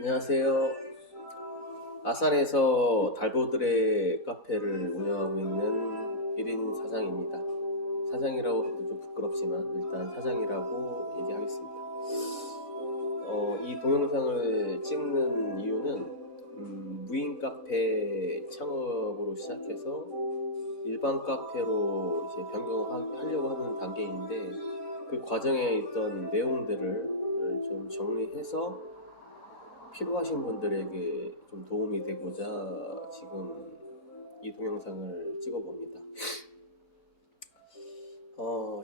안녕하세요. 아산에서 달보드레 카페를 운영하고 있는 1인 사장입니다. 사장이라고 해도 좀 부끄럽지만 일단 사장이라고 얘기하겠습니다. 이 동영상을 찍는 이유는 무인 카페 창업으로 시작해서 일반 카페로 이제 변경하려고 하는 단계인데, 그 과정에 있던 내용들을 좀 정리해서 필요하신 분들에게 좀 도움이 되고자 지금 이 동영상을 찍어봅니다.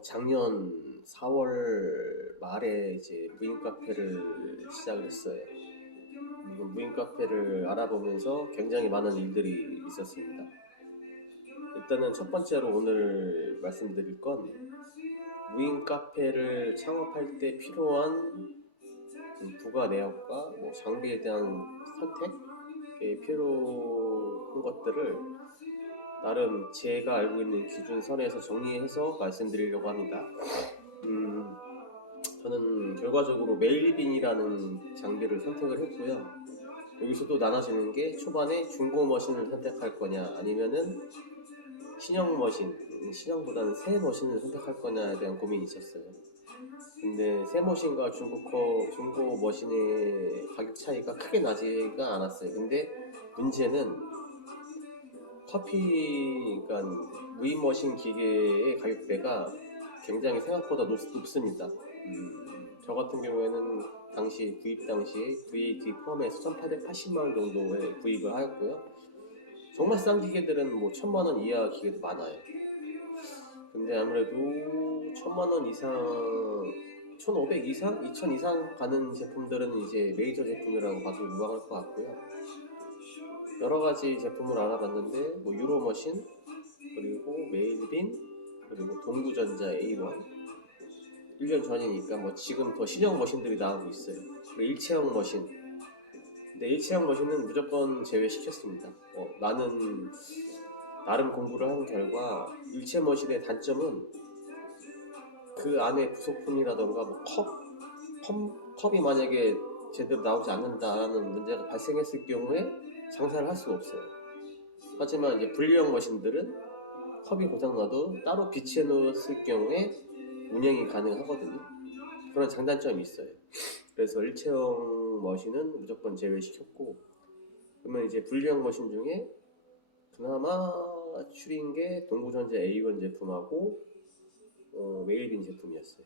작년 4월 말에 이제 무인 카페를 시작을 했어요. 무인 카페를 알아보면서 굉장히 많은 일들이 있었습니다. 일단은 첫 번째로 오늘 말씀드릴 건, 무인 카페를 창업할 때 필요한 부가 내역과 장비에 대한 선택에 필요한 것들을 나름 제가 알고 있는 기준선에서 정리해서 말씀드리려고 합니다. 저는 결과적으로 메일빈이라는 장비를 선택을 했고요. 여기서도 나눠지는 게, 초반에 중고 머신을 선택할 거냐 아니면은 신형 머신, 신형보다는 새 머신을 선택할 거냐에 대한 고민이 있었어요. 근데 새 머신과 중고 머신의 가격 차이가 크게 나지가 않았어요. 근데 문제는 그러니까 무인 머신 기계의 가격대가 굉장히 생각보다 높습니다. 저 같은 경우에는 구입 당시에 VAT 포함해서 1,880만원 정도에 구입을 하였고요. 정말 싼 기계들은 1,000만원 이하 기계도 많아요. 근데 아무래도 1,000만원 이상, 1,500 이상, 2,000 이상 가는 제품들은 이제 메이저 제품이라고 봐도 무방할 것 같고요. 여러 가지 제품을 알아봤는데, 유로머신, 그리고 메일빈, 그리고 동구전자 A1, 1년 전이니까 지금 더 신형 머신들이 나오고 있어요. 그리고 일체형 머신. 근데 일체형 머신은 무조건 제외시켰습니다. 나는 나름 공부를 한 결과, 일체 머신의 단점은 그 안에 부속품이라던가 컵이 만약에 제대로 나오지 않는다라는 문제가 발생했을 경우에 장사를 할 수가 없어요. 하지만 이제 분리형 머신들은 컵이 고장나도 따로 비치해 놓았을 경우에 운영이 가능하거든요. 그런 장단점이 있어요. 그래서 일체형 머신은 무조건 제외시켰고, 그러면 이제 분리형 머신 중에 그나마 추린 게 동구전자 A1 제품하고 메일빈 제품이었어요.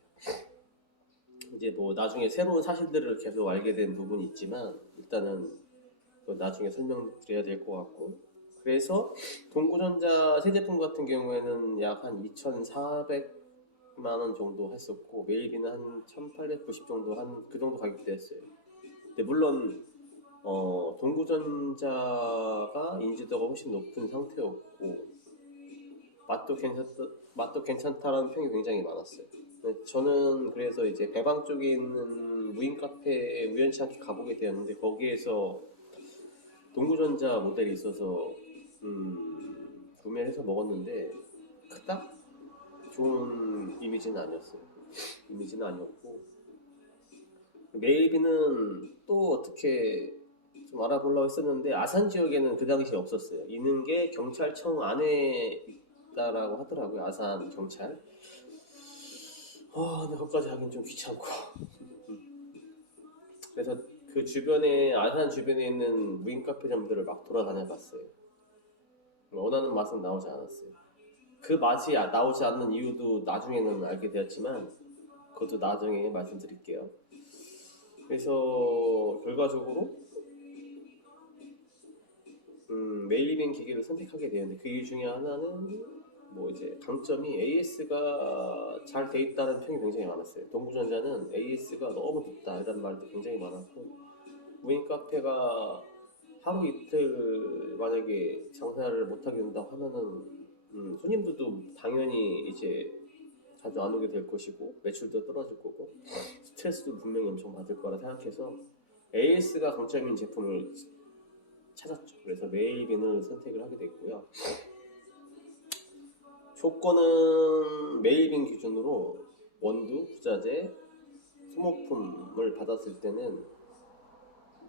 이제 나중에 새로운 사실들을 계속 알게 된 부분이 있지만, 일단은 나중에 설명드려야 될 것 같고, 그래서 동구전자 새 제품 같은 경우에는 약 한 2,400만원 정도 했었고, 메일빈은 한 1,890 정도, 그 정도 가격대였어요. 근데 물론 동구전자가 인지도가 훨씬 높은 상태였고, 맛도 괜찮다라는 평이 굉장히 많았어요. 저는 그래서 이제 배방 쪽에 있는 무인 카페에 우연치 않게 가보게 되었는데, 거기에서 동구전자 모델이 있어서 구매를 해서 먹었는데 그닥 좋은 이미지는 아니었어요. 이미지는 아니었고, 메일빈은 또 어떻게 좀 알아보려고 했었는데, 아산 지역에는 그 당시에 없었어요. 있는 게 경찰청 안에 있다라고 하더라고요. 아산 경찰. 근데 거기까지 하긴 좀 귀찮고. 그래서 그 주변에, 아산 주변에 있는 무인 카페점들을 막 돌아다녀봤어요. 원하는 맛은 나오지 않았어요. 그 맛이 나오지 않는 이유도 나중에는 알게 되었지만, 그것도 나중에 말씀드릴게요. 그래서 결과적으로 메일빈 기계를 선택하게 되었는데, 그 이유 중에 하나는 이제 강점이 AS가 잘 돼 있다는 평이 굉장히 많았어요. 동구전자는 AS가 너무 높다 이런 말도 굉장히 많았고, 무인 카페가 하루 이틀 만약에 장사를 못하게 된다고 하면은 손님들도 당연히 이제 자주 안 오게 될 것이고, 매출도 떨어질 거고, 스트레스도 분명히 엄청 받을 거라 생각해서 AS가 강점인 제품을 찾았죠. 그래서 메일빈을 선택을 하게 됐고요. 조건은 메일빈 기준으로 원두, 부자재, 소모품을 받았을 때는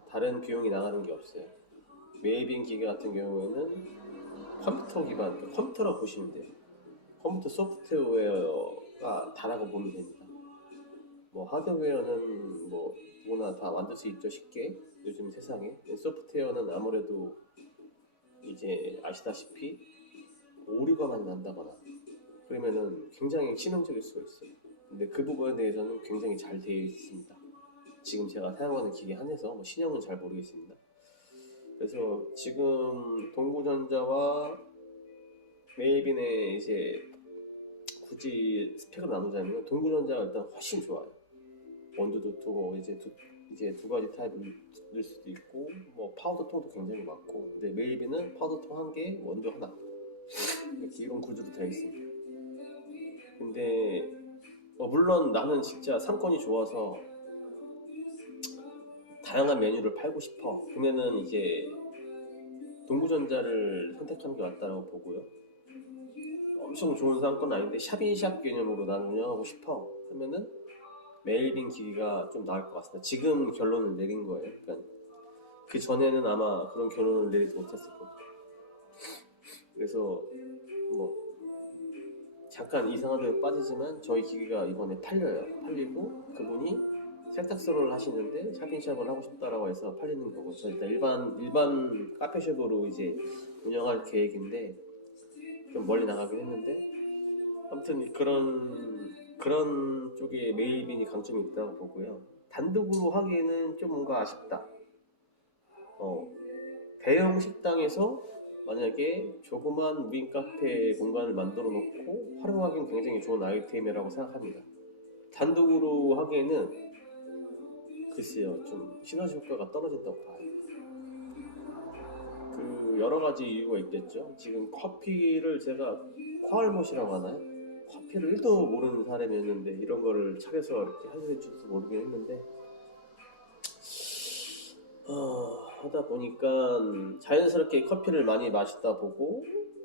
다른 비용이 나가는 게 없어요. 웨이빙 기계 같은 경우에는 컴퓨터 기반, 컴퓨터라고 보시면 돼요. 컴퓨터 소프트웨어가 다라고 보면 됩니다. 뭐 하드웨어는 뭐 누구나 다 만들 수 있죠, 쉽게. 요즘 세상에. 소프트웨어는 아무래도 이제 아시다시피 오류가 많이 난다거나 그러면은 굉장히 치명적일 수가 있어요. 근데 그 부분에 대해서는 굉장히 잘 되어 있습니다. 지금 제가 사용하는 기계 한해서 뭐 신형은 잘 모르겠습니다. 그래서 지금 동구전자와 메이빈의 이제 굳이 스펙을 나누자면 동구전자가 일단 훨씬 좋아요. 원두도 뭐 이제 두 가지 타입을 넣을 수도 있고 뭐 파우더 통도 굉장히 많고, 근데 메이빈은 파우더 통 한 개, 원두 하나 이렇게 이런 구조로 되어 있습니다. 근데 물론 나는 진짜 상권이 좋아서 다양한 메뉴를 팔고 싶어. 그러면은 이제 동구전자를 선택하는 게 맞다고 보고요. 엄청 좋은 상권 아닌데 샵인샵 개념으로 나는 운영하고 싶어 하면은 메이빈 기기가 좀 나을 것 같습니다. 지금 결론을 내린 거예요. 그러니까 그 전에는 아마 그런 결론을 내리지 못했을 거예요. 그래서 뭐 잠깐 이상한 데로 빠지지만 저희 기기가 이번에 팔리고 그분이 세탁소를 하시는데 샵인샵을 하고 싶다라고 해서 팔리는 거고, 저 일단 일반 카페숍으로 이제 운영할 계획인데 좀 멀리 나가긴 했는데, 아무튼 그런 쪽에 메이빈이 강점이 있다고 보고요. 단독으로 하기에는 좀 뭔가 아쉽다. 대형 식당에서 만약에 조그만 무인 카페 공간을 만들어 놓고 활용하기는 굉장히 좋은 아이템이라고 생각합니다. 단독으로 하기에는 글쎄요, 좀 시너지 효과가 떨어진다고 봐요. 그 여러 가지 이유가 있겠죠. 지금 커피를 제가 콰알못이라고 하나요? 커피를 1도 모르는 사람이었는데 이런 거를 차려서 이렇게 하게 줄지 모르긴 했는데, 하다 보니까 자연스럽게 커피를 많이 마시다 보고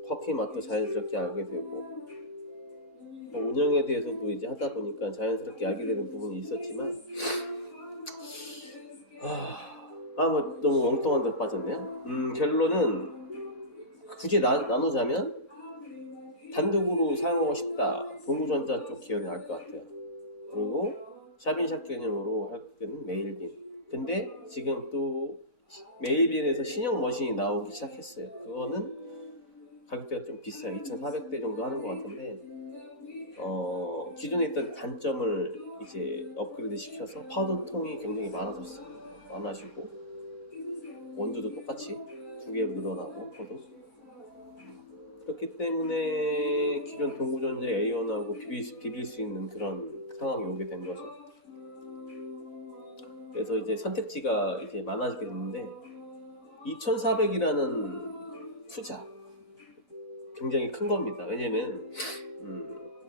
커피 맛도 자연스럽게 알게 되고, 운영에 대해서도 이제 하다 보니까 자연스럽게 알게 되는 부분이 있었지만, 뭐 너무 엉뚱한 데 빠졌네요. 결론은 굳이 나누자면 단독으로 사용하고 싶다, 동구전자 쪽 기억이 날 것 같아요. 그리고 샵인샵 개념으로 할 때는 메일빈. 근데 지금 또 메일빈에서 신형 머신이 나오기 시작했어요. 그거는 가격대가 좀 비싸요. 2,400대 정도 하는 것 같은데, 기존에 있던 단점을 이제 업그레이드 시켜서 파우더 통이 굉장히 많아졌어요. 많아지고 원두도 똑같이 2개 늘어나고 포도. 그렇기 때문에 기존 동구전자 A1하고 비빌 수 있는 그런 상황이 오게 된 거죠. 그래서 이제 선택지가 이제 많아지게 됐는데, 2,400이라는 투자 굉장히 큰 겁니다. 왜냐면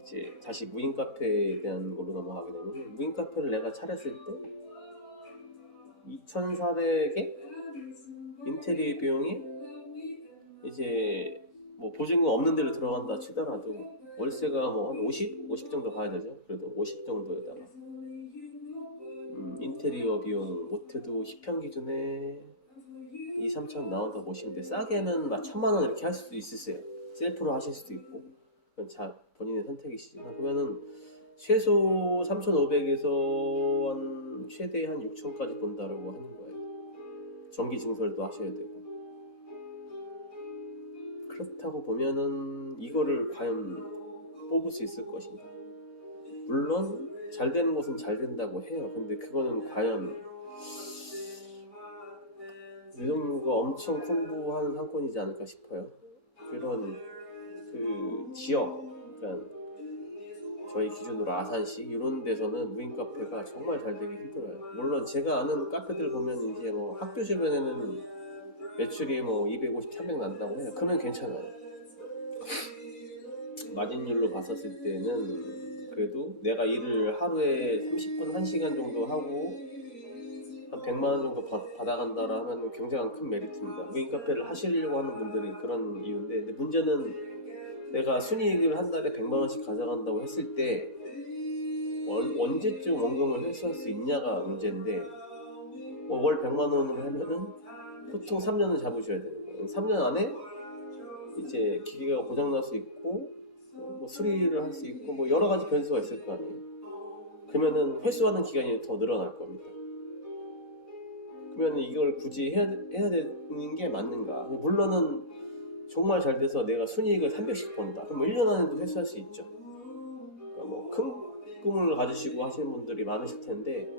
이제 다시 무인 카페에 대한 걸로 넘어가게 되면, 무인 카페를 내가 차렸을 때 2,400에 인테리어 비용이 이제 뭐 보증금 없는 데로 들어간다 치더라도 월세가 뭐 한 50 정도 가야 되죠. 그래도 50 정도에다가 인테리어 비용 못해도 10평 기준에 2-3천 나온다 보시면 돼. 싸게는 막 1,000만 원 이렇게 할 수도 있으세요. 셀프로 하실 수도 있고. 그건 본인의 선택이시지만, 그러면은 최소 3,500에서 최대 한 6천까지 본다라고 하는 거예요. 정기 증설도 하셔야 되고. 그렇다고 보면은 이거를 과연 뽑을 수 있을 것인가? 물론 잘 되는 곳은 잘 된다고 해요. 근데 그거는 과연 유동인구가 엄청 풍부한 상권이지 않을까 싶어요. 그런 그 지역, 그러니까 저희 기준으로 아산시 이런 데서는 무인 카페가 정말 잘 되기 힘들어요. 물론 제가 아는 카페들 보면 이제 뭐 학교 주변에는 매출이 뭐 250, 300 난다고 해요. 그러면 괜찮아요. 마진율로 봤었을 때는 그래도 내가 일을 하루에 30분, 1시간 정도 하고 한 100만 원 정도 받아간다라 하면 굉장히 큰 메리트입니다. 무인 카페를 하시려고 하는 분들이 그런 이유인데, 근데 문제는 내가 순이익을 한 달에 100만 원씩 가져간다고 했을 때 언제쯤 원금을 회수할 수 있냐가 문제인데, 월 100만 원을 하면은 보통 3년은 잡으셔야 되는 거예요. 3년 안에 이제 기계가 고장 날 수 있고 뭐 수리를 할 수 있고 뭐 여러 가지 변수가 있을 거 아니에요. 그러면은 회수하는 기간이 더 늘어날 겁니다. 그러면 이걸 굳이 해야 되는 게 맞는가? 물론은 정말 잘 돼서 내가 순이익을 300씩 번다. 그럼 뭐 1년 안에도 회수할 수 있죠. 그러니까 뭐 큰 꿈을 가지시고 하시는 분들이 많으실 텐데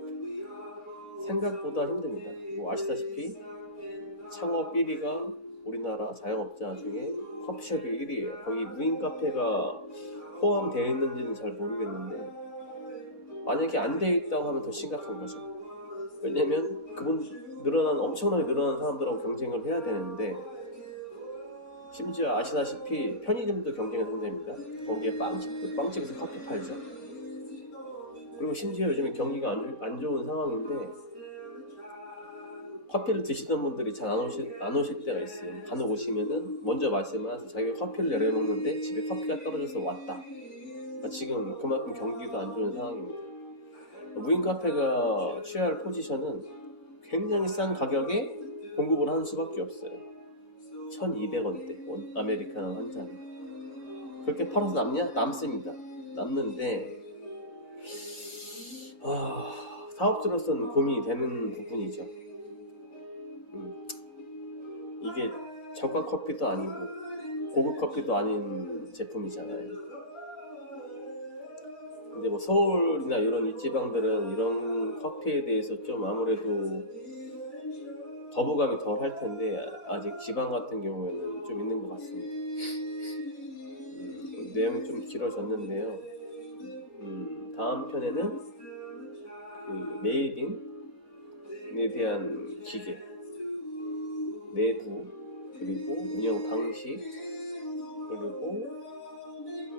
생각보다 힘듭니다. 뭐 아시다시피 창업 1위가 우리나라 자영업자 중에 커피숍이 1위예요. 거기 무인 카페가 포함되어 있는지는 잘 모르겠는데 만약에 안 되어 있다고 하면 더 심각한 거죠. 왜냐면 엄청나게 늘어난 사람들하고 경쟁을 해야 되는데 심지어 아시다시피 편의점도 경쟁의 상대입니다. 거기에 빵집에서 커피 팔죠. 그리고 심지어 요즘에 경기가 안 좋은 상황인데 커피를 드시던 분들이 잘 안 오실 때가 있어요. 간혹 오시면은 먼저 말씀을 하세요. 자기가 커피를 내려놓는데 집에 커피가 떨어져서 왔다. 그러니까 지금 그만큼 경기도 안 좋은 상황입니다. 무인 카페가 취해야 할 포지션은 굉장히 싼 가격에 공급을 하는 수밖에 없어요. 1200원대 아메리카노 한 잔. 그렇게 팔아서 남냐? 남습니다. 남는데 사업주로서는 고민이 되는 부분이죠. 이게 저가 커피도 아니고 고급 커피도 아닌 제품이잖아요. 근데 뭐 서울이나 이런 윗지방들은 이런 커피에 대해서 좀 아무래도 거부감이 덜 할 텐데 아직 지방 같은 경우에는 좀 있는 것 같습니다. 내용이 좀 길어졌는데요. 다음 편에는 그 메이드인에 대한 기계, 내부, 그리고 운영 방식, 그리고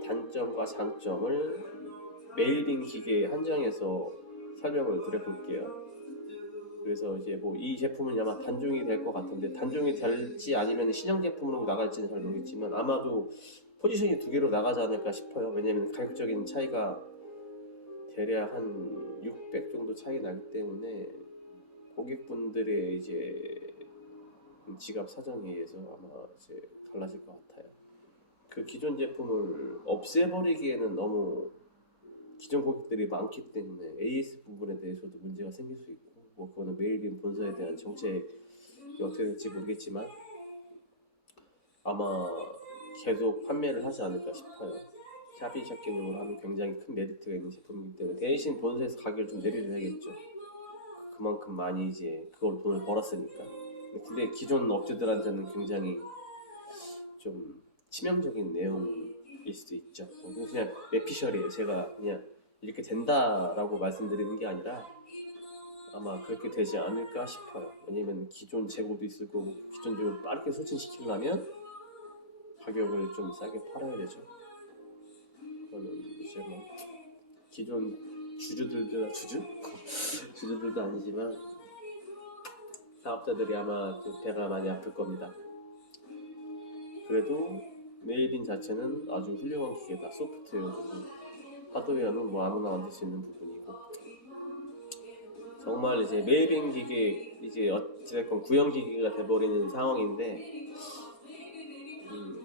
단점과 장점을 메이드인 기계 한정해서 설명을 드려볼게요. 그래서 이제 뭐 이 제품은 아마 단종이 될 것 같은데 단종이 될지 아니면 신형 제품으로 나갈지는 잘 모르겠지만 아마도 포지션이 두 개로 나가지 않을까 싶어요. 왜냐면 가격적인 차이가 대략 한 600 정도 차이 나기 때문에 고객분들의 이제 지갑 사정에 의해서 아마 이제 달라질 것 같아요. 그 기존 제품을 없애버리기에는 너무 기존 고객들이 많기 때문에 AS 부분에 대해서도 문제가 생길 수 있고 뭐 그거는 메일빈 본사에 대한 정책이 어떻게 될지 모르겠지만 아마 계속 판매를 하지 않을까 싶어요. 샤피샵 기능으로 하면 굉장히 큰 메리트가 있는 제품이기 때문에 대신 본사에서 가격을 좀 내려줘야겠죠. 그만큼 많이 이제 그걸 돈을 벌었으니까. 근데 기존 업주들한테는 굉장히 좀 치명적인 내용일 수도 있죠. 그냥 내피셜이에요. 제가 그냥 이렇게 된다라고 말씀드리는 게 아니라 아마 그렇게 되지 않을까 싶어요. 왜냐면 기존 재고도 있을 거고 기존 재고를 빠르게 소진시키려면 가격을 좀 싸게 팔아야 되죠. 그거는 이제 뭐 기존 주주들도 아니지만 사업자들이 아마 좀 배가 많이 아플 겁니다. 그래도 메이드인 자체는 아주 훌륭한 기계다. 소프트웨어도 하드웨어는 뭐 아무나 만들 수 있는 부분이고 정말 이제 메이드인 기계 이제 어찌됐건 구형 기계가 돼버리는 상황인데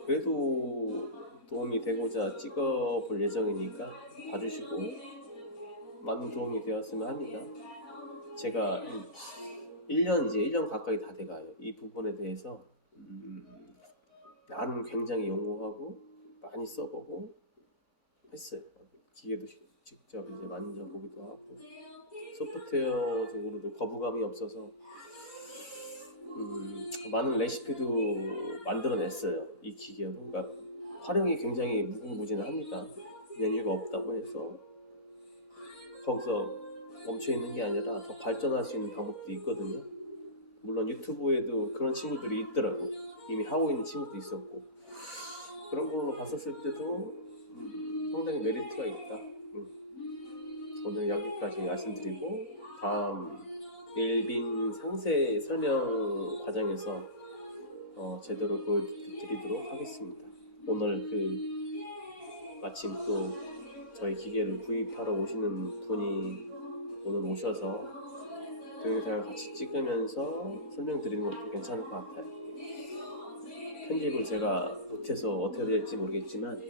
그래도 도움이 되고자 찍어볼 예정이니까 봐주시고 많은 도움이 되었으면 합니다. 제가 1년 가까이 다 돼가요. 이 부분에 대해서 나는 굉장히 연구하고 많이 써보고 했어요. 기계도 직접 이제 만져보기도 하고 소프트웨어적으로도 거부감이 없어서 많은 레시피도 만들어냈어요. 이 기계로. 그러니까 활용이 굉장히 무궁무진합니다. 메뉴가 없다고 해서 거기서 멈춰 있는 게 아니라 더 발전할 수 있는 방법도 있거든요. 물론 유튜브에도 그런 친구들이 있더라고. 이미 하고 있는 친구도 있었고 그런 걸로 봤었을 때도 상당히 메리트가 있다. 오늘 여기까지 말씀드리고 다음 메일빈 상세 설명 과정에서 제대로 보여드리도록 하겠습니다. 오늘 마침 또 저희 기계를 구입하러 오시는 분이 오늘 오셔서 동영상을 같이 찍으면서 설명드리는 것도 괜찮을 것 같아요. 편집을 제가 못해서 어떻게 될지 모르겠지만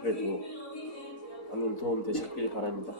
그래도 많은 도움 되셨길 바랍니다.